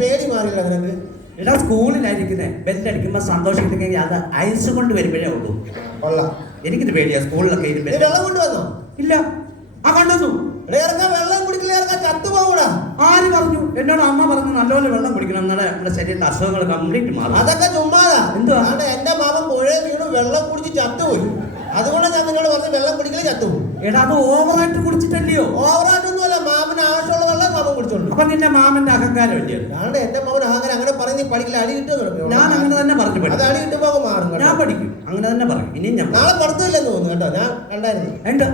പേടി മാറിയില്ല നിനക്ക്? എടാ സ്കൂളിലായിരിക്കുന്നേ ബെല്ലടിക്കുമ്പോ സന്തോഷിക്കുന്നെങ്കിൽ അത് ഐസ് കൊണ്ട് വരുമ്പോഴേ ഉള്ളൂ. കൊള്ളാം. എനിക്കിത് പേടിയാ സ്കൂളിലൊക്കെ നീ വെള്ളം കൊണ്ടുവന്നോ? ഇല്ല. ആ കണ്ടു. ഇറങ്ങാൻ വെള്ളം കുടിക്കില്ല, ഇറങ്ങാൻ ചത്തുപോകൂടാ. ആര് പറഞ്ഞു? എന്നോട് അമ്മ പറഞ്ഞു നല്ലപോലെ വെള്ളം കുടിക്കണം, എന്നാലേ നമ്മുടെ ശരീരത്തെ അസുഖങ്ങൾ കംപ്ലീറ്റ് മാറും. അതൊക്കെ ചുമ്മാതാ. എന്തുവാ? എന്റെ മാമൻ പുഴയെ വീണു വെള്ളം കുടിച്ച് ചത്തുപോയി. അതുകൊണ്ട് ഞാൻ നിന്നോട് പറഞ്ഞു വെള്ളം കുടിക്കല് ചത്തുപോകും. എടാ അത് ഓവറായിട്ട് കുടിച്ചിട്ടല്ലയോ? ഓവറായിട്ടൊന്നുമല്ല, മാമന് ആവശ്യമുള്ള വെള്ളം മാമൻ കുടിച്ചോളൂ. അപ്പൊ നിന്റെ മാമന്റെ അഹങ്കാരം അല്ലയോ? എന്റെ മാമൻ അഹങ്കാരം അങ്ങനെ പറഞ്ഞ് പഠിക്കില്ല, അടി കിട്ടും. ഞാൻ അങ്ങനെ തന്നെ പറഞ്ഞു അത് അടി കിട്ടുമ്പോ മാറും. ഞാൻ പഠിക്കും, അങ്ങനെ തന്നെ പറയും. ഇനി ഞാൻ നാളെ പഠിത്തമില്ലെന്ന് തോന്നുന്നു കേട്ടോ. ഞാൻ കണ്ടായിരുന്നു എന്താ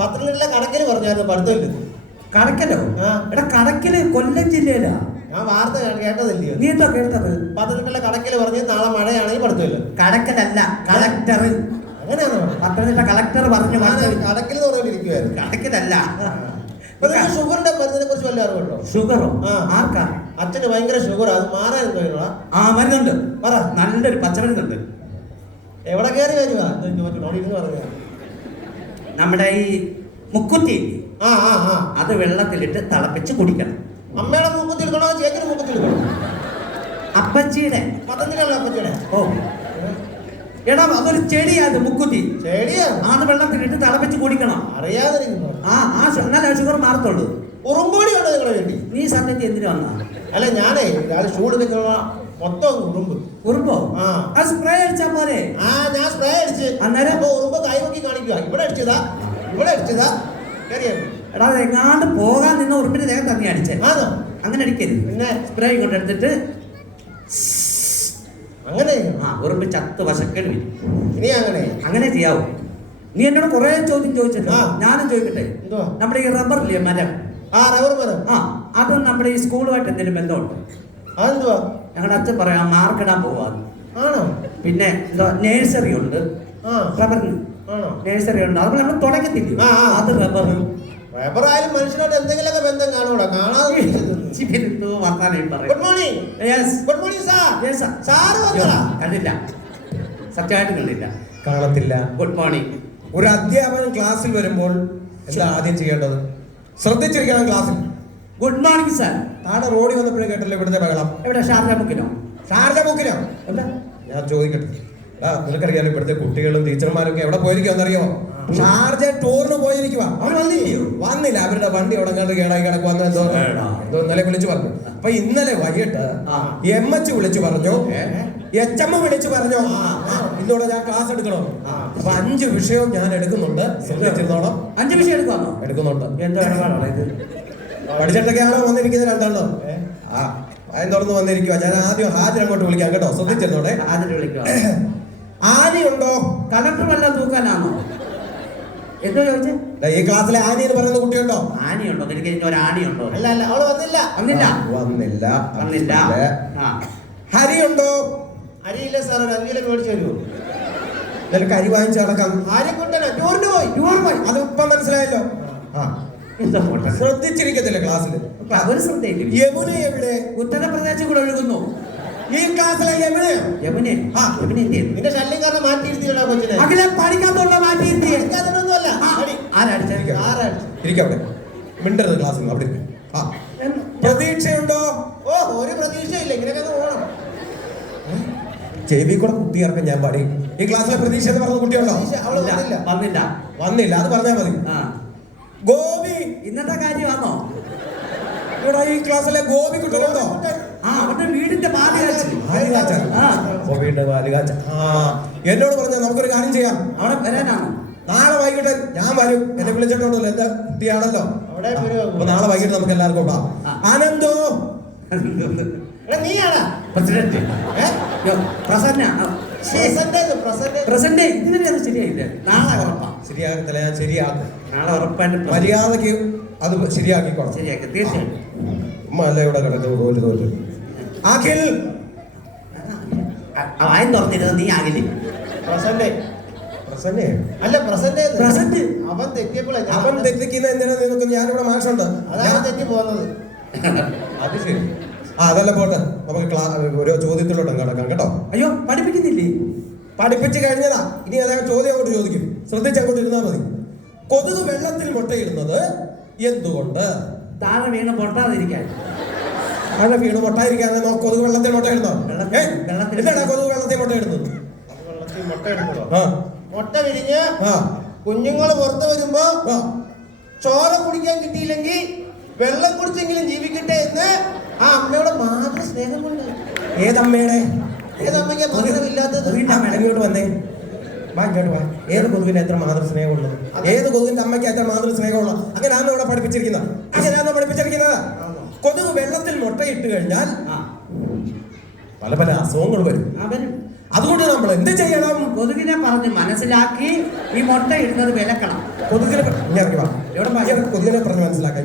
പത്തനംതിട്ടയിലെ കടക്കല് പറഞ്ഞായിരുന്നു പഠിത്തമില്ലെന്ന്. കടക്കലോ? എടാ കടക്കല് കൊല്ലം ജില്ലയിലാ. ഞാൻ വാർത്ത കേട്ടതില്ലയോ? നീ എന്താ കേട്ടത്? പത്തനംതിട്ടയിലെ കടക്കല് പറഞ്ഞ് നാളെ മഴയാണെങ്കിൽ പഠിത്തമില്ല. കടക്കലല്ല, കളക്ടർ. അങ്ങനെയാണോ? പത്തനംതിട്ട കളക്ടർ പറഞ്ഞു. കടക്കൽ എന്ന് പറഞ്ഞിരിക്കുവായിരുന്നു. കടക്കലല്ല. ഷുഗറിന്റെ മരുന്നിനെ കുറിച്ച് വല്ല അറിവുണ്ടോ? ഷുഗറോ? ആർക്കാ? അച്ഛന് ഭയങ്കര ഷുഗർ, അത് മാറാൻ തോന്നുന്നു. ആ മരുന്നുണ്ട്, പറ. നല്ലൊരു പച്ചമരുന്നുണ്ട്. എവിടെ കയറി വരുവാ? പറഞ്ഞു നമ്മുടെ ഈ മുക്കുറ്റി. ആ അത് വെള്ളത്തിലിട്ട് തിളപ്പിച്ച് കുടിക്കണം. അമ്മയുടെ മൂക്കുത്തി എടുക്കണോ ചേച്ചിയുടെ മൂക്കുത്തി എടുക്കണോ? അപ്പച്ചിയുടെ. പത്തനംതിട്ട അപ്പച്ചിയുടെ. ഓ എടാ അതൊരു ചെടിയാ, അത് മുക്കുറ്റി ചെടിയാ. അത് വെള്ളത്തിലിട്ട് തിളപ്പിച്ച് കുടിക്കണം. അറിയാതെ എന്നാലേ ഷുഗർ മാറത്തുള്ളൂ. ഉറുമ്പോടി ഉണ്ടോ നിങ്ങളെ വേണ്ടി? നീ സന്ധ്യക്ക് എന്തിനു വന്നാ? അല്ല ഞാനേ ഷൂട് നിൽക്കുന്ന മൊത്തം ഉറുമ്പോ? ആ സ്പ്രേ അടിച്ചാ പോലെ. ഞാൻ സ്പ്രേ അടിച്ച് അന്നേരം ഉറുമ്പ് കൈ നോക്കി കാണിക്കുക. ഇവിടെ അടിച്ചതാ, ഇവിടെ അടിച്ചതാ. എടാ എങ്ങാണ്ട് പോകാൻ നിന്ന് ഉറുമ്പിന്റെ ദേഹം തന്നെ അടിച്ചേ. അങ്ങനെ അടിക്കരുത്. പിന്നെ സ്പ്രേ കൊണ്ട് എടുത്തിട്ട് അങ്ങനെ ഉറുമ്പ് ചത്ത് വശക്കേട് വരും. ഇനി അങ്ങനെ ചെയ്യാവൂ. നീ എന്നോട് കുറെ ചോദ്യം ചോദിച്ചല്ലോ, ഞാനും ചോദിക്കട്ടെ. നമ്മുടെ ഈ റബ്ബറില്ലേ, മരം. റബ്ബർ മരം. അതും നമ്മുടെ ഈ സ്കൂളുമായിട്ട് എന്തെങ്കിലും ബന്ധമുണ്ട്? അതെന്തുവാ? ഞങ്ങളുടെ അച്ഛൻ പറയാം മാർക്കിടാൻ പോവാന്ന്. ആണോ? പിന്നെ എന്താ നേഴ്സറി ഉണ്ട് റബ്ബറിന്. നേഴ്സറി ഉണ്ട്, അതുപോലെ നമ്മൾ തുടക്കത്തില്ല. അത് റബ്ബർ. റബ്ബറായാലും മനുഷ്യനോട് എന്തെങ്കിലുമൊക്കെ ബന്ധം കാണൂടാ. കാണാതെ. Good morning. Good morning sir. Sir വന്നോ? കണ്ടില്ല, സത്യമായിട്ട് കണ്ടില്ല. കാണത്തില്ല. Good morning. ഒരു അധ്യാപകൻ ക്ലാസ്സിൽ വരുമ്പോൾ എന്താ ആദ്യം ചെയ്യേണ്ടത്? ശ്രദ്ധിച്ചിരിക്കണം ക്ലാസ്സിൽ. Good morning sir. താഴെ റോഡിൽ വന്നപ്പോഴേ കേട്ടല്ലോ ഇവിടുത്തെ ബഹളം. എവിടെ? ഷാർജ മുക്കിനോ? ഷാർജ മുക്കിനോ? എന്താ ഞാൻ ചോദിക്കട്ടെ, നിനക്കറിയാലോ ഇവിടുത്തെ കുട്ടികളും ടീച്ചർമാരും ഒക്കെ എവിടെ പോയിരിക്കുവാന്നറിയോ? ഷാർജ ടൂറിന് പോയിരിക്കുവാ. അവർ വന്നില്ലയോ? വന്നില്ല, അവരുടെ വണ്ടി ഉടങ്ങാണ്ട് കേടായി കിടക്കുവാന്ന് എന്തോ ഇന്നലെ വിളിച്ചു പറഞ്ഞു. അപ്പൊ ഇന്നലെ വൈകിട്ട് MH വിളിച്ചു പറഞ്ഞു, HM വിളിച്ചു പറഞ്ഞു, ഇന്നോടെ ഞാൻ ക്ലാസ് എടുക്കണോ. അപ്പൊ 5 വിഷയവും ഞാൻ എടുക്കുന്നുണ്ട്, ശ്രദ്ധിച്ചിരുന്നോളാം. 5 വിഷയം എടുക്കാന്നോ? എടുക്കുന്നുണ്ട്. എന്താ ഇടപാടാണ് ഇത്? പഠിച്ചിട്ടൊക്കെയാണോ വന്നിരിക്കുന്നത്? രണ്ടെണ്ണോ അതിന് തുറന്ന് വന്നിരിക്കുക. ഞാൻ ആദ്യം ഹാജർ അങ്ങോട്ട് വിളിക്കാം കേട്ടോ, ശ്രദ്ധിച്ചിരുന്നോടെ. ഹാജർ വിളിക്കുക. ആനയുണ്ടോ? കലക്ടർ വല്ലതും തൂക്കാനാണോ? എന്തോ ചോദിച്ചേ? ഈ ക്ലാസ്സിലെ ആനി എന്ന് പറയുന്ന കുട്ടിയുണ്ടോ? ആനയുണ്ടോ? എനിക്ക് ഒരു ആനയുണ്ടോ? അല്ല അവള് വന്നില്ല. ഹരിയുണ്ടോ? അരിയില്ല സാർ, ഒരു 5 കിലോ മേടിച്ചു തരുമോ? നിനക്ക് അരി വാങ്ങിച്ചു നടക്കാം. ആര്യക്കുട്ടനാ ടൂറിന് പോയി. അത് ഇപ്പം മനസ്സിലായല്ലോ. ശ്രദ്ധിച്ചിരിക്കത്തില്ല ക്ലാസ്സിൽ. യമുന എവിടെ? ഉത്തർപ്രദേശിൽ കൂടെ ഒഴുകുന്നു. ഈ ക്ലാസ്സിലെ യമുന നിന്റെ ശല്യം കാരണം മാറ്റിയിരുത്തിയില്ല കൊച്ചിനെ. അഖില പഠിക്കാത്തോണ്ട മാറ്റിയിരുത്തിയേ. ഇരിക്കവിടെ, മിണ്ടരുത് ക്ലാസ്സിൽ. അവിടെ പ്രതീക്ഷയുണ്ടോ? ഒരു പ്രതീക്ഷയില്ല, ഇങ്ങനെയൊക്കെ പോകണം. ചെവി കൂടെ കുത്തി ഇറക്കാൻ ഞാൻ പാടി. ഈ ക്ലാസ്സിലെ പ്രതീക്ഷ എന്ന് പറഞ്ഞ കുട്ടിയുണ്ടോ? വന്നില്ല, അത് പറഞ്ഞാൽ മതി. ഗോപി ഇന്നത്തെ കാര്യമാണോ? ഇവിടെ ഈ ക്ലാസ്സിലെ ഗോപി കുട്ടനുണ്ടോ? അവന്റെ വീടിന്റെ എന്നോട് പറഞ്ഞ നമുക്കൊരു കാര്യം ചെയ്യാം. അവിടെ വരാനാണോ? നാളെ വൈകിട്ട് ഞാൻ വരും. എന്നെ വിളിച്ചിട്ടുണ്ടല്ലോ, എന്റെ കുട്ടിയാണല്ലോ. അപ്പൊ നാളെ വൈകിട്ട് നമുക്ക് എല്ലാവർക്കും ഉണ്ടാവും. ആനന്ദോ? നീയാണോ പ്രസിഡന്റ്? പ്രസന്റ് ഇതുവരെ അത് ശരിയായില്ല. നാളെ ഉറപ്പാ. ശരിയാകത്തില്ല, ഞാൻ ശരിയാക്കും. നാളെ ഉറപ്പായിട്ട് മര്യാദക്ക് അത് ശരിയാക്കിക്കോളാം. ശരിയാക്കി തീർച്ചയായിട്ടും. മലയുടെ കിടക്കുന്നു തോല്. അഖിൽ വായം തുറന്നിരുന്നത് നീ അഖില്. അവൻ തെറ്റിക്കുന്ന എന്തിനാ നിനക്ക്? ഞാനിവിടെ മാഷുണ്ട്, അതാണ് തെറ്റി പോകുന്നത്. അത് ശരി. അതല്ല പോട്ടെ, നമുക്ക് ഓരോ ചോദ്യത്തിലോട്ടും കിടക്കാം കേട്ടോ. അയ്യോ പഠിപ്പിക്കുന്നില്ലേ? പഠിപ്പിച്ച് കഴിഞ്ഞതാ. ഇനി അതായത് ചോദ്യം അങ്ങോട്ട് ചോദിക്കും, ശ്രദ്ധിച്ച് അങ്ങോട്ട് ഇരുന്നാൽ മതി. കൊതുക് വെള്ളത്തിൽ മുട്ടയിടുന്നത് എന്തുകൊണ്ട്? താഴെ വീണ് പൊട്ടാതിരിക്കാൻ. മഴ വീണ് മുട്ടായിരിക്കാതെ കൊതുക് വെള്ളത്തിൽ മുട്ട ഇടുന്നോ? എന്താടാ കൊതുക് വെള്ളത്തിൽ മുട്ട ഇടുന്നത്? വെള്ളത്തിൽ മുട്ട ഇടുന്നതോ? ആ മുട്ട വിരിഞ്ഞ് ആ കുഞ്ഞുങ്ങൾ പുറത്തു വരുമ്പോ ആ ചോര കുടിക്കാൻ കിട്ടിയില്ലെങ്കിൽ വെള്ളം കുടിച്ചെങ്കിലും ജീവിക്കട്ടെ എന്ന് ആ അമ്മയുടെ മാതൃ സ്നേഹം കൊണ്ട്. ഏതമ്മയുടെ? ഏതമ്മയ്ക്ക് മധുരമില്ലാത്തത്? ഇങ്ങോട്ട് വന്നേ, വാ ഇങ്ങോട്ട് വാ. ഏത് കൊതുകിന് എത്ര മാതൃ സ്നേഹമുള്ളത്? ഏത് കൊതുകിന്റെ അമ്മയ്ക്ക് എത്ര മാതൃ സ്നേഹമുള്ളത്? അങ്ങനെയാണോ ഇവിടെ പഠിപ്പിച്ചിരിക്കുന്നത്? അങ്ങനെയാണോ പഠിപ്പിച്ചിരിക്കുന്നത്? കൊതുക് വെള്ളത്തിൽ മുട്ടയിട്ട് കഴിഞ്ഞാൽ പല പല അസുഖങ്ങൾ വരും. അതുകൊണ്ട് നമ്മൾ എന്ത് ചെയ്യണം? കൊതുകിനെ പറഞ്ഞ് മനസ്സിലാക്കി ഈ മുട്ട ഇടുന്നത് വിലക്കണം. കൊതുകിനെ കൊതുകിനെ പറഞ്ഞ് മനസ്സിലാക്കാൻ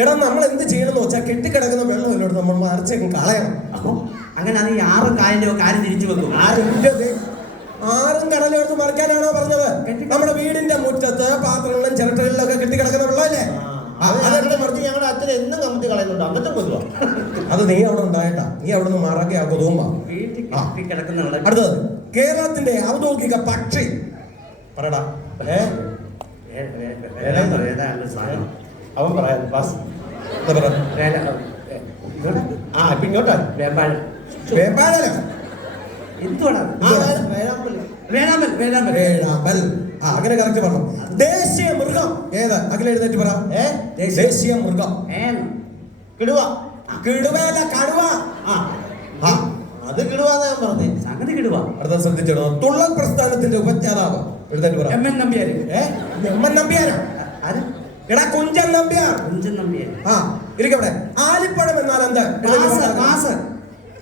എടാ നമ്മൾ എന്ത് ചെയ്യണമെന്ന് വെച്ചാൽ കെട്ടിക്കിടക്കുന്ന വെള്ളം എന്നോട് നമ്മൾ മറിച്ചേക്കും കളയണം. അപ്പൊ അങ്ങനെ അത് 6 കാലിന്റെ കാര്യം തിരിച്ചു വെക്കും. ആറും കടലും എടുത്ത് മറിക്കാനാണോ പറഞ്ഞത്? നമ്മുടെ വീടിന്റെ മുറ്റത്ത് പാത്രങ്ങളിലും ചിരട്ടകളിലൊക്കെ കെട്ടിക്കിടക്കുന്ന വെള്ളമല്ലേ? അതെടുത്ത് മറിച്ച് ഞങ്ങളുടെ അച്ഛൻ എന്നും കമത്തി കളയുന്നുണ്ട്. അങ്ങനത്തെ കൊതുവാ അത്. നീ അവിടെ ഉണ്ടായിട്ടാ, നീ അവിടെ നിന്ന് മറക്കെ ആ കൊതുകുമ്പ. അടുത്തത് കേരളത്തിന്റെ ഔദ്യോഗിക പക്ഷി പറയടാ. അവൻ പറയാം. പിന്നോട്ടാ അങ്ങനെ കറക്റ്റ് പറഞ്ഞു. ദേശീയ മൃഗം ഏത്? അഖില എഴുന്നേറ്റ് പറ. ദേശീയ മൃഗം കിടുവ. കിടുവയല്ല, കടുവ. അത് കിടുവാന്ന് ഞാൻ പറഞ്ഞേ. സംഗതി കിടുവ. അടുത്ത ശ്രദ്ധിച്ചിടണം. തുള്ളൽ പ്രസ്ഥാനത്തിന്റെ ഉപജ്ഞാതാവ് എഴുന്നേറ്റ് പറ. എം.എൻ. നമ്പ്യാർ. എം.എൻ. നമ്പ്യാരാ? എടാ കുഞ്ചൻ നമ്പ്യാർ. കുഞ്ചൻ നമ്പ്യാർ. ഇരിക്കവിടെ. ആലിപ്പഴം എന്നാൽ എന്താ?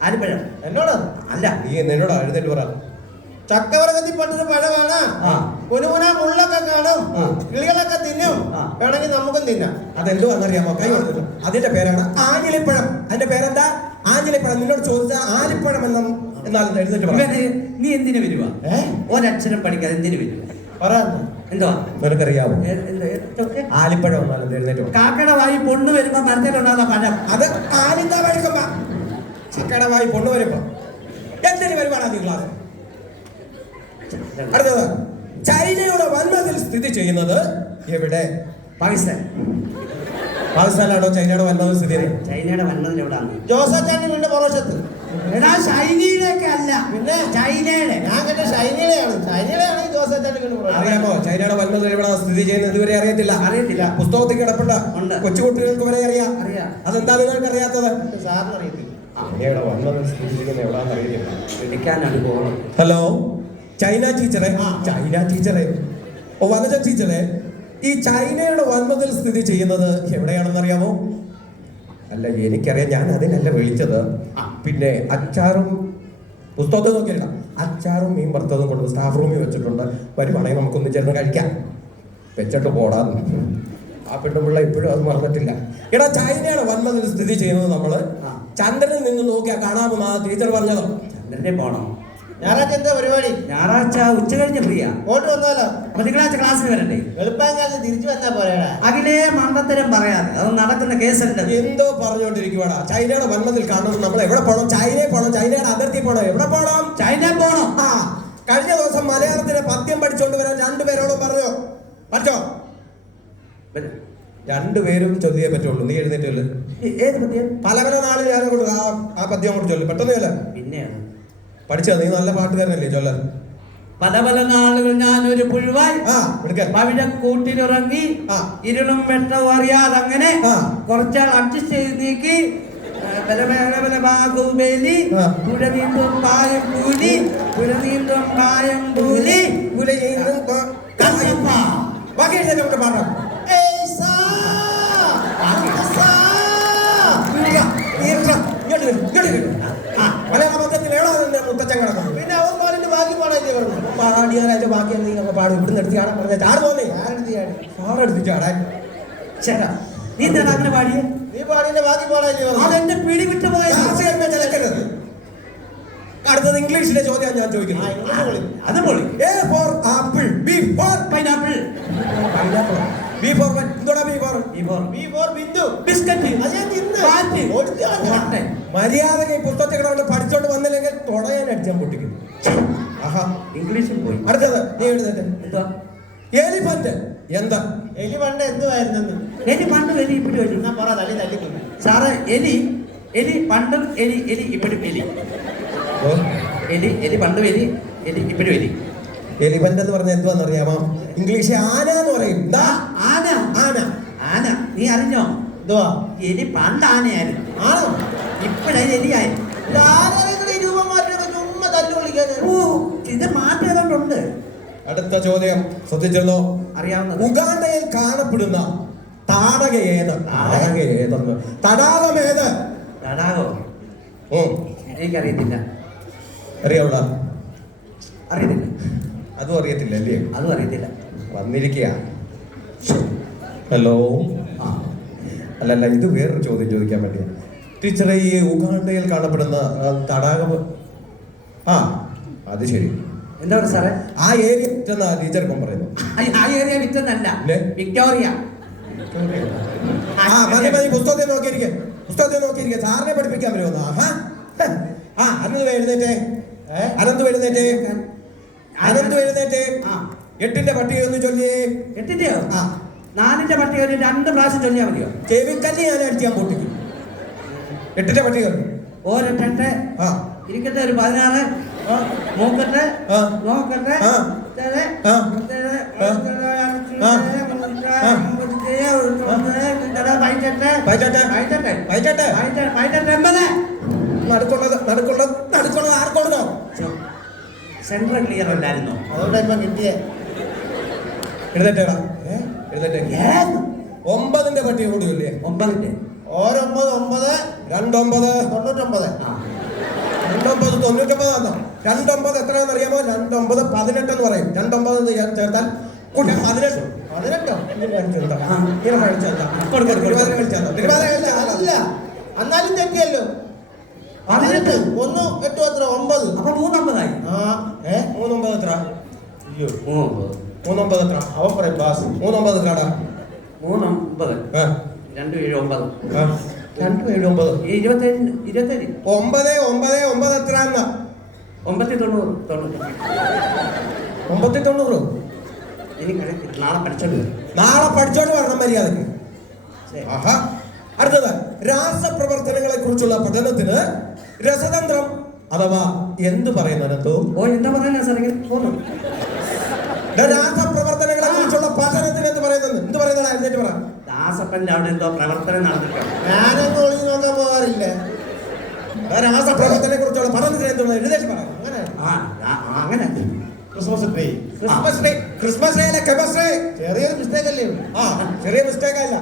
ആലിപ്പഴം എന്നോട് അല്ല, നീ എന്നോടാ എഴുന്നേറ്റ് പറ. ചക്കവർഗത്തിൽ പെട്ടൊരു പഴമാണ്. കുനുകുന മുള്ളൊക്കെ കാണും, കിളികളൊക്കെ തിന്നും. വേണമെങ്കിൽ നമുക്കും തിന്നാം. അതെന്തുവാന്നറിയാമോ? കൈ കൊടുത്തില്ല. അതിന്റെ പേരാണ് ആഞ്ഞിലിപ്പഴം. അതിന്റെ പേരെന്താ? ആഞ്ഞിലിപ്പഴം. നിന്നോട് ചോദിച്ചാൽ ആലിപ്പഴം എന്നാൽ എഴുന്നേറ്റ് പറ. നീ എന്തിനു വരുവാ? ഒരക്ഷരം പഠിക്കാതെ എന്തിനു വരുവാ? എന്തുവാ നിനക്കറിയാമോ? ആലിപ്പഴം എന്നാൽ എഴുന്നേറ്റ്. കാക്കയുടെ വായി പൊണ്ണു വരുമ്പോ മരത്തിലുണ്ടാകുന്ന പഴം. അത് ആലിന്റെ വഴിക്കുമ്പ ചക്കയുടെ വായി പൊണ്ണു വരുമ്പോ എന്തിനു വരുവാണ് നീ ക്ലാസ്? അടുത്തത് ചൈനയുടെ വൻമതിൽ സ്ഥിതി ചെയ്യുന്നത് എവിടെ? പാകിസ്ഥാൻ. പാകിസ്ഥാനിലാണോ ചൈനയുടെ വൻമതിൽ സ്ഥിതി ചെയ്യുന്നത്? ചൈനയുടെ വൻമതിൽ എവിടാണ്? ജോസച്ചാണ്ടിന്റെ പുറവശത്ത്. എടാ ചൈനയിലേക്ക് അല്ല, പിന്നെ ചൈനയുടെ. ഞാൻ കേട്ട ചൈനയിലെയാണ്. ചൈനയിലാണ് ജോസച്ചാണ്ടിന്റെ. അറിയാമോ ചൈനയുടെ വൻമതിൽ എവിടെ സ്ഥിതി ചെയ്യുന്നത്? ഇതുവരെ അറിയത്തില്ല. പുസ്തകത്തിൽ കിടപ്പുണ്ട. കൊച്ചുകുട്ടികൾക്ക് വരെ അറിയാം. അതെന്താ നിങ്ങൾക്ക് അറിയാത്തത്? സാറിന് അറിയത്തില്ല. ഹലോ ചൈന ടീച്ചറെ. ചൈന ടീച്ചറെ, വനജ ടീച്ചറെ, ഈ ചൈനയുടെ വൻമതിൽ സ്ഥിതി ചെയ്യുന്നത് എവിടെയാണെന്ന് അറിയാമോ? അല്ല എനിക്കറിയാം, ഞാൻ അതിനല്ല വിളിച്ചത്. പിന്നെ അച്ചാറും പുസ്തകത്തിൽ നോക്കിയില്ല, അച്ചാറും മീൻ വറുത്തതും കൊണ്ട് സ്റ്റാഫ് റൂമിൽ വെച്ചിട്ടുണ്ട്. വരുവാണെങ്കിൽ നമുക്കൊന്ന് ചേർന്ന് കഴിക്കാം. വെച്ചിട്ട് പോടാന്ന്. ആ പെണ്ണുപിള്ള ഇപ്പോഴും അത് മറന്നിട്ടില്ല. എടാ ചൈനയുടെ വൻമതിൽ സ്ഥിതി ചെയ്യുന്നത് നമ്മള് ചന്ദ്രനിൽ നിന്ന് നോക്കിയാ കാണാമെന്നാ ടീച്ചർ പറഞ്ഞത്. ചന്ദ്രനെ പോണോ? ഞായറാഴ്ച എന്താ പരിപാടി? ഞായറാഴ്ച ഉച്ച കഴിഞ്ഞ് ഫ്രീയാ. പോയിട്ട് വന്നാലോ? അപ്പൊ തിങ്കളാഴ്ച ക്ലാസ്സിന് വരണ്ടേ? വെളുപ്പാങ്കാലത്ത് തിരിച്ചു വന്നാ പോരാടാ. അഖിലേ മണ്ടത്തരം പറയാതെ, അത് നടക്കുന്ന കേസല്ല. എന്തോ പറഞ്ഞുകൊണ്ടിരിക്കുവാടാ. ചൈനയുടെ വൻമതിൽ കാണണം. നമ്മൾ എവിടെ പോകണം? ചൈനയിൽ പോകണം. ചൈനയുടെ അതിർത്തി പോകണം. എവിടെ പോകണം? ചൈനയിൽ പോകണം. കഴിഞ്ഞ ദിവസം മലയാളത്തിലെ പദ്യം പഠിച്ചോണ്ട് വരാൻ 2 പേരോടും പറഞ്ഞോ? പഠിച്ചോ? 2 പേരും ചൊല്ലിയേ പറ്റുള്ളൂ. നീ എഴുന്നേറ്റല്ലോ. ഏത് പദ്യം? പല പല നാളിൽ ഞാൻ ആ പദ്യം അങ്ങോട്ട് ചൊല്ലു. പെട്ടെന്ന് ചൊല്ല. പിന്നെയാണ് പഠിച്ചോ? നീ നല്ല പാട്ടുകാരനല്ലേ? ചൊല്ല. പല പല നാളുകൾ ഞാനൊരു പുഴുവായി കൂട്ടിലിറങ്ങി ഇരുളും വെട്ടവും അറിയാതെ അങ്ങനെ കുറച്ചാൾ അഡ്ജസ്റ്റ് ചെയ്ത് നീക്കി ബാഹുബലി പുഴ നീന്തും പായം കൂലി പുഴ നീന്തും പായം കൂലി ബാക്കി എഴുന്നേറ്റ് പാടാം. മലയാള പത്രത്തിൽ ഏടാ മുത്തച്ഛൻ കിടക്കുന്നു. പിന്നെ അവൻ പാടിന്റെ ബാക്കി പാടല്ലേ പറഞ്ഞു. പാടിയാലും ബാക്കി എന്തെങ്കിലും പാടും. ഇവിടുന്ന് എടുത്ത് ചാടാൻ പറഞ്ഞ ചാട് തോന്നി. പാടെടുത്ത് ചാടാൻ. ചേട്ടാ നീ എന്താണ് അങ്ങനെ പാടിയേ? നീ പാടിന്റെ ബാക്കി പാടല്ലേ പറഞ്ഞു. അതെന്റെ പിടി വിട്ടു പോയ. അടുത്തത് ഇംഗ്ലീഷിലെ ചോദ്യം ഞാൻ ചോദിക്കുന്നു. അത് പൊളി. A for apple, B for pineapple, B for what? എന്തുവാ B for? B for Bindu. Biscuit. മര്യാദക്ക് പുസ്തകത്തിൽ കിടന്ന് പഠിച്ചോണ്ട് വന്നില്ലെങ്കിൽ തുടയാൻ അടിച്ചാൻ പൊട്ടിക്കും. ഇംഗ്ലീഷിൽ പോയി. അടുത്തത് നീ എഴുന്നേറ്റ്. എന്താ? എലിഫന്റ് എന്താ? എലി പണ്ട് എന്തുവായിരുന്നെന്ന് എലി പണ്ടും എലി ഇപ്പോഴും എലി. എന്നാ പറ തല്ലി തല്ലിക്കുന്നു. സാറ് എലി എലി പണ്ടും എലി എലി ഇപ്പോഴും എലി. ഓ, എലി എലി പണ്ടും എലി എലി ഇപ്പോഴും എലി. എലിഫന്റ് എന്ന് പറഞ്ഞാൽ എന്തുവാന്ന് അറിയാമോ? ഇംഗ്ലീഷ് ആന എന്ന് പറയും. ദാ, ആന ആന. ആന നീ അറിഞ്ഞോ? എന്തുവാ എലി പണ്ട് ആനയായിരുന്നു, ആണോ? ഇപ്പോഴാ എലിയായി. ആരെങ്കിലും രൂപം മാറ്റൊക്കെ ചുമ്മാ തല്ലു വിളിക്കാന്. ഓ, ഇത് മാറ്റം ഏതാണ്ടുണ്ട്. അടുത്ത ചോദ്യം ശ്രദ്ധിച്ചിരുന്നോ? അറിയാവുന്നത് ഉഗാണ്ടയിൽ കാണപ്പെടുന്ന താടക ഏത്? താടക ഏതെന്ന്, തടാകം ഏത്? തടാകോ? എനിക്കറിയത്തില്ല. അറിയാവുള്ള? അറിയത്തില്ല. അതും അറിയത്തില്ല അല്ലേ? അതും അറിയത്തില്ല. വന്നിരിക്കുക. ഹലോ. അല്ലല്ല, ഇത് വേറൊരു ചോദ്യം ചോദിക്കാൻ വേണ്ടിയാ. ടീച്ചറെ, ഈ ഉഗാണ്ടയിൽ കാണപ്പെടുന്ന തടാകം, ആ അത് ശരി, എന്താ പറയുക സാറേ? ആ ഏരിയ എന്നാ ടീച്ചർ ഇപ്പം പറയുന്നു. ആ ഏരിയ വിറ്റെന്നല്ല, ഇല്ലേ? വിക്ടോറിയ. ആ മതി മതി, പുസ്തകത്തെ നോക്കിയിരിക്കെ, പുസ്തകത്തെ നോക്കിയിരിക്കെ. സാറിനെ പഠിപ്പിക്കാൻ വരുമെന്ന്. ആഹാ. ആ അനന്ത് എഴുന്നേറ്റേ, അനന്ത് എഴുന്നേറ്റേ, അനന്ത് എഴുന്നേറ്റേ. 8ന്റെ പട്ടിക ഒന്ന് ചൊല്ലിയേ. 8ന്റെയോ? ആ 4ന്റെ പട്ടിക ഒരു 2 പ്രാവശ്യം ചൊല്ലിയാൽ മതിയോ? ചെവിക്കല്ല് ഞാൻ അടിച്ചാൻ പൊട്ടിക്കും. 8ന്റെ പട്ടിക. ഓരട്ടെ ആ ഇരിക്കട്ടെ, ഒരു 16, നോക്കട്ടെ, ആ. നോക്കട്ടെ, ആ. ഇത്തേടെ, ആ. ഇത്തേടെ, ആ. ഇത്തേടെ, ആ. ഇത്തേടെ, ഇത്തേടെ, വൈറ്റട്ടെ, വൈറ്റട്ടെ. വൈറ്റട്ടെ, വൈറ്റട്ടെ. വൈറ്റട്ടെ 80. നടുക്കുള്ളത് ആർക്കൊടുക്കോ? സെന്റർ ക്ലിയർ അല്ലായിരുന്നോ? അതുകൊണ്ടാ ഇപ്പൊ കിട്ടിയേ. എഴുന്നേറ്റേടാ, എഴുന്നേറ്റേ. 9ന്റെ പട്ടിക കൂടി ഇല്ലേ? 9ന്റെ. 9 9 29 99. 29 99 ആണോ? 29 എത്രയാണെന്ന് അറിയാമോ? 29 18 എന്ന് പറയും. 29 എന്ന് ചേർത്താൽ 18. 18. അല്ല, എന്നാലും തെറ്റിയല്ലോ. 18 1 8 എത്ര 9. അപ്പൊ 39 ആ 39 എത്ര? അയ്യോ 39 എത്ര? അവൻ പറയും ബാസ്. 39 എത്രടാ? 39 ആ 2 7 9. 2 7 9. 27 9 9 9 എത്ര എന്നാ? 990. 990. എനിക്കറിയത്തില്ല, നാളെ പഠിച്ചോണ്ട് വരും. നാളെ പഠിച്ചോണ്ട് വരണം മര്യാദക്ക്. ശരി. ആഹാ. അടുത്തത്, രാസപ്രവർത്തനങ്ങളെ കുറിച്ചുള്ള പഠനത്തിന് രസതന്ത്രം അഥവാ എന്ത് പറയുന്നതിനകത്തു? ഓ, എന്താ പറയാ സാർ? ഇങ്ങനെ പോന്നു. രാസപ്രവർത്തനങ്ങളെ കുറിച്ചുള്ള പഠനത്തിന് എന്ത് പറയുന്നത്? എന്ത് പറയുന്നതാണ്? എഴുന്നേറ്റ് പറ. ദാസപ്പന്റെ അവിടെ എന്തോ പ്രവർത്തനം നടന്നിട്ടോ? ഞാനൊന്നും ഒളിഞ്ഞു നോക്കാൻ പോകാറില്ല. രാസപ്രവർത്തനത്തെ കുറിച്ചുള്ള പഠനത്തിന് എന്ത് എഴുന്നേറ്റ് പറ. അങ്ങനെ അങ്ങനെ Christmas tree. Christmas day. Christmas day അല്ല, കെമിസ്ട്രി. ചെറിയൊരു മിസ്റ്റേക്ക് അല്ലേ ഉള്ളൂ. ആ ചെറിയ മിസ്റ്റേക്ക് അല്ല.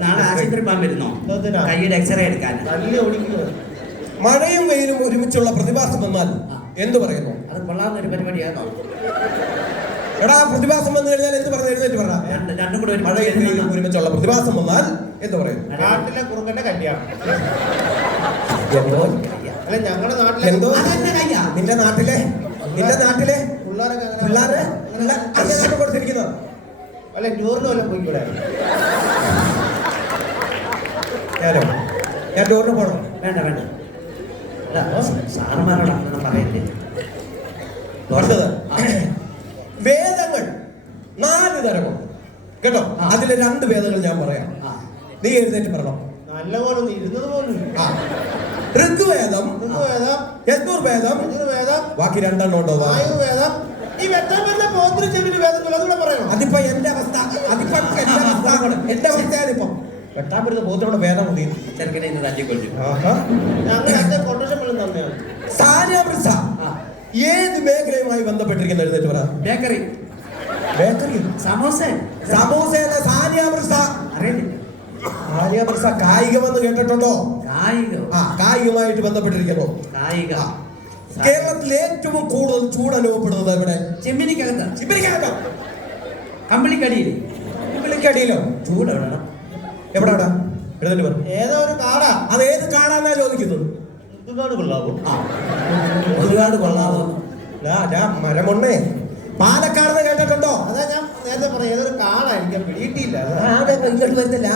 നാളെ ആശുപത്രി പോകാൻ വരുന്നോ? എന്തിനാ? കൈയുടെ എക്സ്റേ എടുക്കാൻ. തല്ലി ഓടിക്കുന്നത്. മഴയും വെയിലും ഒരുമിച്ചുള്ള പ്രതിഭാസം വന്നാൽ എന്ത് പറയുന്നു? അത് കൊള്ളാവുന്ന ഒരു പരിപാടിയാണോ? എടാ, പ്രതിഭാസം വന്നു കഴിഞ്ഞാൽ എന്ത് പറഞ്ഞു? എഴുന്നേറ്റ് പറ. രണ്ടും കൂടെ ഒരു മഴയും വെയിലും ഒരുമിച്ചുള്ള പ്രതിഭാസം വന്നാൽ എന്ത് പറയുന്നു? നാട്ടിലെ കുറുക്കന്റെ കല്യാണം. എന്തോ? അല്ല, ഞങ്ങളുടെ നാട്ടിലെ എന്തോ? അതെന്റെ കയ്യാ. നിന്റെ നാട്ടിലെ പിള്ളേരൊക്കെ അങ്ങനെ പിള്ളേരെ അങ്ങനെ കൊടുത്തിരിക്കുന്നത്. അല്ല, ടൂറിന് വല്ലതും പോയിക്കൂടെ? ഞാൻ ടൂറിന് പോകണം. വേണ്ട വേണ്ട. അല്ല, സാറുമാരോട് അങ്ങനെ പറയല്ലേ. അടുത്തത്, വേദങ്ങൾ 4 തരമുണ്ട് കേട്ടോ. അതിലെ 2 വേദങ്ങൾ ഞാൻ പറയാം, നീ എഴുന്നേറ്റ് പറയണം. നല്ലപോലെ ഒന്ന് ഇരുന്നത് പോലും ഇല്ല. ആ, ഋഗ്വേദം, ഋഗ്വേദം, യജുർവേദം, യജുർവേദം, ബാക്കി 2 ഉണ്ടോ? ആയുർവേദം. ഈ വെട്ടാൻ പറ്റുന്ന പോത്തിന് ചെവിന് വേദങ്ങൾ അതുകൂടെ പറയണം. അതിപ്പോ എന്റെ അവസ്ഥ, എന്റെ അവസ്ഥയാണിപ്പം. വെട്ടാൻ പറ്റുന്ന പോത്തിനോട് വേദം ഉണ്ട്. ചെറുക്കനെ ഇന്ന് തല്ലിക്കൊള്ളു. ഞങ്ങൾ അതിന്റെ കൊട്ടേഷൻ പോലും തന്നെയാണ്. സാനിയാമൃസ ഏത് മേഖലയുമായി ബന്ധപ്പെട്ടിരിക്കുന്ന എഴുന്നേറ്റ് പറ. ബേക്കറി. ബേക്കറി. സമോസ. സമൂസയല്ല, സാനിയാമൃസ. അറിയത്തില്ല. സാനിയാമൃസ കായികമെന്ന് കേട്ടിട്ടുണ്ടോ? കായികം. ആ, കായികമായിട്ട് ബന്ധപ്പെട്ടിരിക്കുന്നു. കായിക. കേരളത്തിൽ ഏറ്റവും കൂടുതൽ ചൂട് അനുഭവപ്പെടുന്നത് എവിടെ? ചെമ്മിനിക്കകത്ത്. ചിമ്മിനിക്കകത്തോ? കമ്പിളിക്കടിയിൽ. കമ്പിളിക്കടിയിലോ? ചൂട് എവിടെ? എവിടാടാ? എഴുന്നേറ്റ് പറ. ഏതോ ഒരു കാടാ. അത് ഏത് കാടാന്നാ ചോദിക്കുന്നത്? ഇതുകാട് കൊള്ളാവോ? ഒരുപാട് കൊള്ളാവോ? മരമൊണ്ണേ, പാലക്കാട് കേട്ടിട്ടുണ്ടോ? അതാ ഞാൻ നേരത്തെ പറഞ്ഞ ഏതൊരു കാടാ, എനിക്ക് പിടിയിട്ടില്ല. ഇങ്ങോട്ട് വരുന്നില്ല.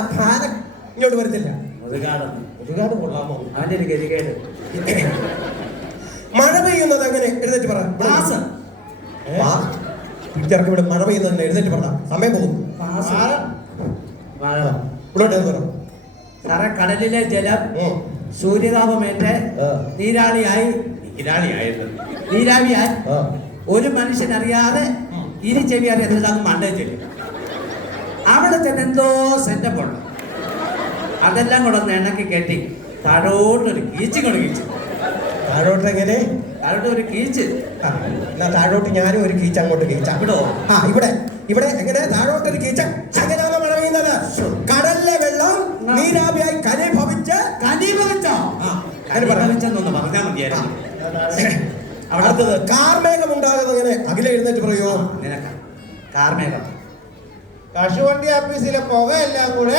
ഇങ്ങോട്ട് വരുന്നില്ല. ഒരുപാട് കൊള്ളാമോ? അവന്റെ ഒരു ഗതികേട്. മഴ പെയ്യുന്നത് എങ്ങനെ? എഴുന്നേറ്റ് പറ. ഗ്ലാസ്. പിടിച്ചിറക്കി ഇവിടെ മഴ പെയ്യുന്നത് എഴുന്നേറ്റ് പറ. സമയം പോകും. ഇവിടോട്ട് കയറും. സാറേ, കടലിലെ ജലം സൂര്യതാപമേറ്റ് നീരാളിയായി ഒരു മനുഷ്യൻ അറിയാതെ ഇനി ചെവി അറിയാതെ അങ്ങ് മണ്ടേ ചെല്ലും. അവിടെ തന്നെ എന്തോ സെറ്റപ്പ് ഉണ്ട്. അതെല്ലാം കൂടെ ഒന്ന് എണ്ണക്കി കെട്ടി താഴോട്ടൊരു കീച്ച് കൊണ്ട് കീച്ചു. താഴോട്ട് എങ്ങനെ? താഴോട്ട് ഒരു കീച്ച്. എന്നാ താഴോട്ട് ഞാനും ഒരു കീച്ച് അങ്ങോട്ട് കീച്ച. ഇവിടോ? ആ, ഇവിടെ ഇവിടെ എങ്ങനെ താഴോട്ടൊരു കീച്ച? അങ്ങനെയാണോ മഴ പെയ്യുന്നത്? കടലിലെ വെള്ളം നീരാവിയായി കനിഭവിച്ചോ? കനിഭവിച്ചെന്നൊന്ന് പറഞ്ഞാൽ മതിയായിരുന്നു. അടുത്തത് കാർമേഘം ഉണ്ടാകുന്നത് എങ്ങനെ? അഖില എഴുന്നേറ്റ് പറയോ. നിനക്ക് കാർമേഘം കശുവണ്ടി ആഫീസിലെ പുകയെല്ലാം കൂടെ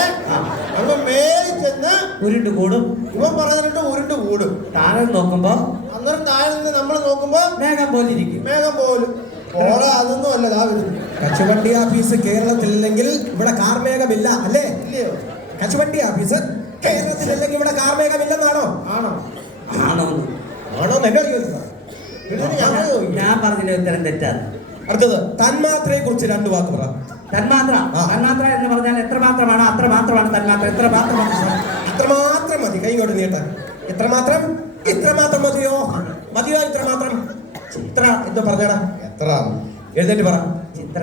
അങ്ങ് മേലിൽ ചെന്ന് ഉരുണ്ട് കൂടും. ഇവൻ പറഞ്ഞിട്ട് ഉരുണ്ട് കൂടും. താഴെ നോക്കുമ്പോ അന്നേരം താഴെ നിന്ന് നമ്മൾ നോക്കുമ്പോ മേഘം പോലെ ഇരിക്കും. മേഘം പോലും ഓളെ അതൊന്നും അല്ല. കശുവണ്ടി ആഫീസ് കേരളത്തിലില്ലെങ്കിൽ ഇവിടെ കാർമേഘമില്ല അല്ലേ? ഇല്ലയോ? കശുവണ്ടി ആഫീസ് കേരളത്തിലില്ലെങ്കിൽ ഇവിടെ കാർമേഘമില്ലെന്നാണോ? ആണോ? ആണോ ആണോ എന്നോട് ചോദിക്കുക. ഞാൻ പറഞ്ഞില്ല, ഉത്തരം തെറ്റാണ്. അടുത്തത് തന്മാത്രയെ കുറിച്ച് 2 വാക്ക് പറ. തന്മാത്ര. തന്മാത്ര എന്ന് പറഞ്ഞാൽ എത്ര മാത്രമാണോ അത്ര മാത്രമാണ് തന്മാത്ര. എത്ര മാത്രമാണ്? അത്രമാത്രം മതി. കൈ കൊണ്ട് നീട്ടാൻ. എത്രമാത്രം? ഇത്രമാത്രം മതിയോ? മതിയോ ഇത്രമാത്രം? ചിത്ര എന്ന് പറഞ്ഞാടാ. എത്ര എഴുന്നേറ്റ് പറ. ചിത്ര.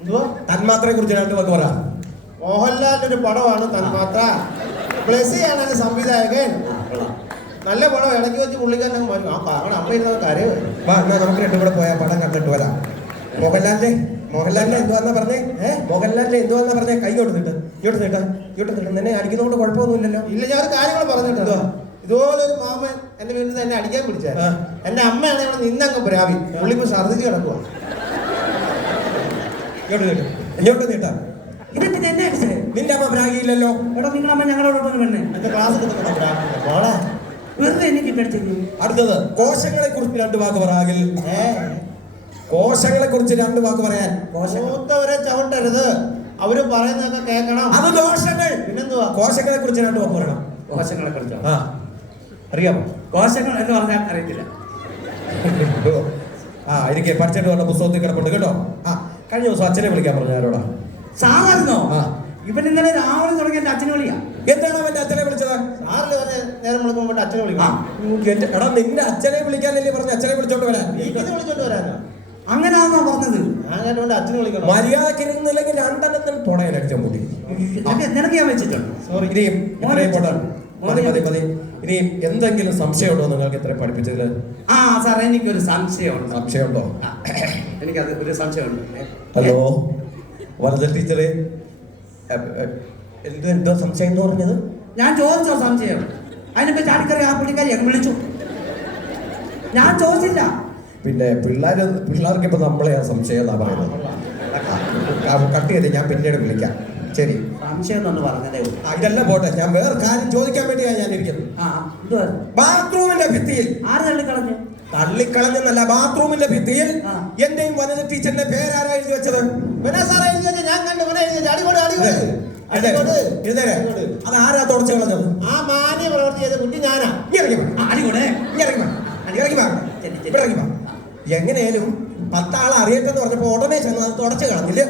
എന്തുവാ? തന്മാത്രയെ കുറിച്ച് 2 വാക്ക് പറ. മോഹൻലാലിന്റെ ഒരു പടമാണ് തന്മാത്ര. ബ്ലെസ്സിയാണ് അതിന്റെ സംവിധായകൻ. നല്ല പടം. ഇടയ്ക്ക് വെച്ച് പുള്ളിക്കാരൻ വരും. ആ കാരണം അമ്മ ഇരുന്നത് കരയോ. വാ, എന്നാ നമുക്ക് 2 കൂടെ പോയാൽ പടം കണ്ടിട്ട് വരാം. മോഹൻലാലിന്റെ എന്തുവാന്നാ പറഞ്ഞേ? മോഹൻലാലിന്റെ എന്തുവാന്നാ പറഞ്ഞേ? കൈ കൊടുത്തിട്ട് ഇങ്ങോട്ട് നീട്ടാ. നിന്നെ അടിക്കുന്നതുകൊണ്ട് കുഴപ്പമൊന്നുമില്ലല്ലോ. ഇല്ല, ഞാൻ ഒരു കാര്യങ്ങൾ പറഞ്ഞിട്ടുണ്ടോ? ഇതുപോലെ ഒരു മാമൻ എന്റെ വീട്ടിൽ നിന്ന് എന്നെ അടിക്കാൻ പിടിച്ചാൽ എന്റെ അമ്മയാണ് ഇവിടെ നിന്നങ്ങ് പ്രാവി. പുള്ളിപ്പോ ഛർദ്ദിച്ച് കിടക്കുക. ഇങ്ങോട്ട് നീട്ടാ. ഇതെന്തിനാ എന്നെ അടിച്ചത്? നിന്റെ അമ്മ പ്രാഗിയില്ലല്ലോ. എടാ, നിങ്ങളമ്മ ഞങ്ങളോടൊന്നും പെണ്ണെ എന്റെ ക്ലാസ് വെറുതെ എനിക്ക് ഇട്ടടിച്ചു. അടുത്തത് കോശങ്ങളെ കുറിച്ച് 2 വാക്ക് പറയാകിൽ. കോശങ്ങളെ കുറിച്ച് 2 വാക്ക് പറയാൻ. മൂത്തവരെ ചവിട്ടരുത്. അവര് പറയുന്നതൊക്കെ കേൾക്കണം. അത് ദോഷങ്ങൾ. പിന്നെന്തുവാ? കോശങ്ങളെ കുറിച്ച് 2 വാക്ക് പറയണം. കോശങ്ങളെ കുറിച്ചോ? അറിയാമോ? കോശങ്ങൾ എന്ന് പറഞ്ഞാൽ അറിയത്തില്ല. എനിക്ക് പഠിച്ചിട്ട് വന്ന പുസ്തകത്തിൽ കിടപ്പുണ്ട് കേട്ടോ. കഴിഞ്ഞ ദിവസം അച്ഛനെ വിളിക്കാൻ പറഞ്ഞു. ആരോടാ? സാറായിരുന്നോ? ഇവൻ ഇന്നലെ രാവിലെ തുടങ്ങി എന്റെ അച്ഛനെ വിളിക്കാം. എന്താണ് അവന്റെ അച്ഛനെ വിളിച്ചത്? സാറില് പറഞ്ഞ നേരം വിളിക്കുമ്പോൾ അച്ഛനെ വിളിക്കാം. എടാ, നിന്റെ അച്ഛനെ വിളിക്കാനല്ലേ പറഞ്ഞ അച്ഛനെ വിളിച്ചോണ്ട് വരാൻ. വിളിച്ചോണ്ട് വരാനോ? അങ്ങനാണോ പറഞ്ഞത്? ഞാൻ കേട്ടോണ്ട് അച്ഛനെ വിളിക്കണം. മര്യാദക്ക് ഇരുന്നില്ലെങ്കിൽ 2 തുടങ്ങി മുടി. നിനക്ക് ഞാൻ വെച്ചിട്ടുണ്ട്. സോറി. ഇനിയും ഇനിയും എന്തെങ്കിലും സംശയമുണ്ടോ നിങ്ങൾക്ക് ഇത്ര പഠിപ്പിച്ചതില്? സാർ, എനിക്കൊരു സംശയമുണ്ട്. സംശയമുണ്ടോ? എനിക്കത് ഒരു സംശയമുണ്ട്. ഹലോ, വരദ ടീച്ചറെ, എന്തോ സംശയം എന്ന് പറഞ്ഞത്? ഞാൻ ചോദിച്ചോ സംശയം? അതിനിപ്പോ ചാടിക്കറി ആ പുള്ളിക്കാരി വിളിച്ചു. ഞാൻ ചോദിച്ചില്ല. പിന്നെ പിള്ളേർക്ക് ഇപ്പൊ നമ്മളെ സംശയം എന്നാ പറയുന്നത്. കട്ട് ചെയ്ത് ഞാൻ പിന്നീട് വിളിക്കാം. ശരി. സംശയം എന്നൊന്ന് പറഞ്ഞതേ ഉള്ളൂ. ഇതല്ല പോട്ടെ, ഞാൻ വേറെ കാര്യം ചോദിക്കാൻ വേണ്ടിയാണ് ഞാൻ ഇരിക്കുന്നത്. ബാത്റൂമിന്റെ ഭിത്തിയിൽ ആര് തള്ളിക്കളഞ്ഞു? തള്ളിക്കളഞ്ഞെന്നല്ല, ബാത്റൂമിന്റെ ഭിത്തിയിൽ എന്റെയും വനിത ടീച്ചറിന്റെ പേരാരാ എഴുതി വെച്ചത്? ഞാൻ കണ്ടു. അതാരാ തുടച്ചു കളഞ്ഞത്? ആ മാന്യ പ്രവർത്തി ചെയ്ത കുട്ടി ഞാനാ. എങ്ങനെയാലും 10 ആളെ അറിയട്ടെന്ന് പറഞ്ഞപ്പോ ഉടനെ ചെന്ന് അത് തുടച്ചു കളഞ്ഞില്ലേ?